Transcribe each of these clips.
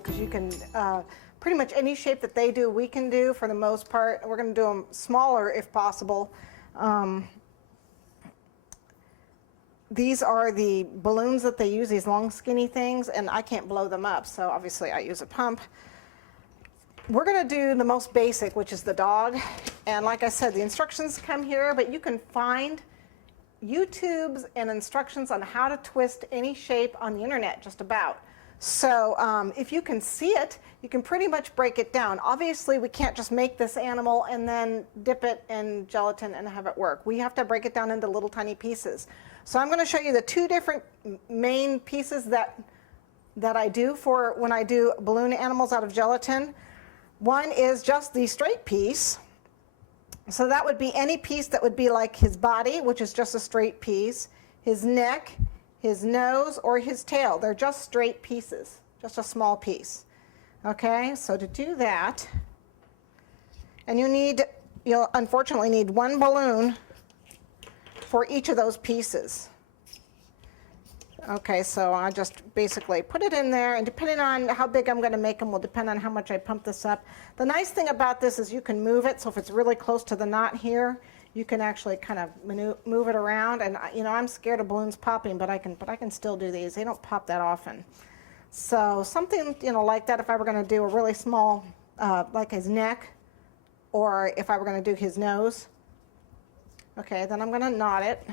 cool because you can pretty much any shape that they do, we can do for the most part. We're going to do them smaller if possible. These are the balloons that they use, these long skinny things, and I can't blow them up, so obviously I use a pump. We're going to do the most basic, which is the dog. And like I said, the instructions come here, but you can find YouTubes and instructions on how to twist any shape on the internet, just about. So if you can see it, you can pretty much break it down. Obviously, we can't just make this animal and then dip it in gelatin and have it work. We have to break it down into little tiny pieces. So I'm going to show you the two different main pieces that I do for when I do balloon animals out of gelatin. One is just the straight piece. So that would be any piece that would be like his body, which is just a straight piece, his neck, his nose, or his tail. They're just straight pieces, just a small piece. Okay, so to do that, and you'll unfortunately need one balloon for each of those pieces. Okay, so I just basically put it in there, and depending on how big I'm going to make them will depend on how much I pump this up. The nice thing about this is you can move it, so if it's really close to the knot here, you can actually kind of move it around. And you know, I'm scared of balloons popping, but I can still do these. They don't pop that often. So something, you know, like that, if I were going to do a really small, like his neck, or if I were going to do his nose. Okay, then I'm going to knot it.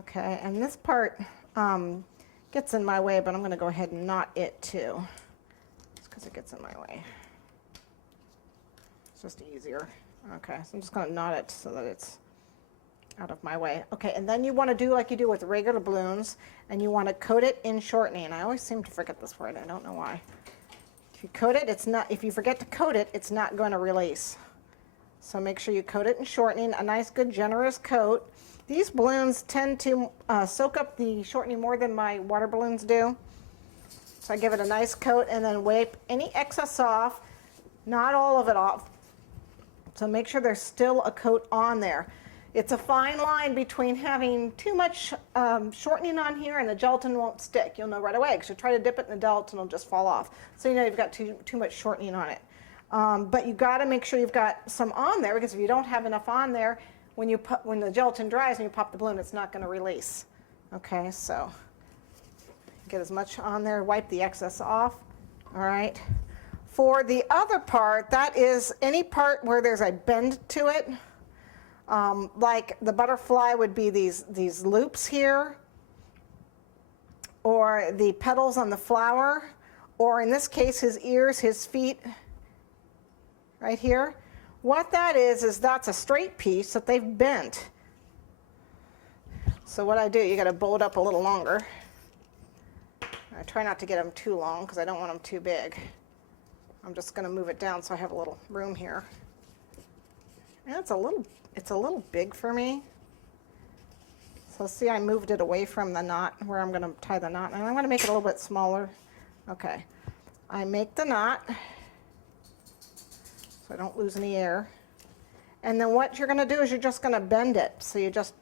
Okay, and this part gets in my way, but I'm going to go ahead and knot it too, just because it gets in my way. It's just easier. Okay, so I'm just going to knot it so that it's out of my way. Okay, and then you want to do like you do with regular balloons, and you want to coat it in shortening. I always seem to forget this part. I don't know why. If you coat it, it's not. If you forget to coat it, it's not going to release. So make sure you coat it in shortening. A nice, good, generous coat. These balloons tend to soak up the shortening more than my water balloons do. So I give it a nice coat and then wipe any excess off, not all of it off. So make sure there's still a coat on there. It's a fine line between having too much shortening on here and the gelatin won't stick. You'll know right away because you try to dip it in the gelatin, it'll just fall off. So you know you've got too much shortening on it. But you've got to make sure you've got some on there, because if you don't have enough on there, when the gelatin dries and you pop the balloon, it's not going to release. Okay, so get as much on there, wipe the excess off. All right. For the other part, that is any part where there's a bend to it. Like the butterfly would be these loops here, or the petals on the flower, or in this case, his ears, his feet, right here. What that is that's a straight piece that they've bent. So what I do, you got to bow it up a little longer. I try not to get them too long because I don't want them too big. I'm just going to move it down so I have a little room here. And it's a little big for me. So see, I moved it away from the knot where I'm going to tie the knot, and I'm going to make it a little bit smaller. Okay, I make the knot so I don't lose any air. And then what you're going to do is you're just going to bend it. So you just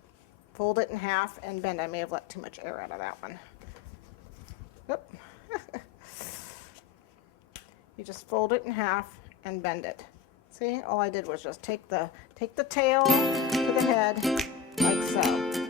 fold it in half and bend. I may have let too much air out of that one. Oop. You just fold it in half and bend it. See, all I did was just take the tail to the head like so.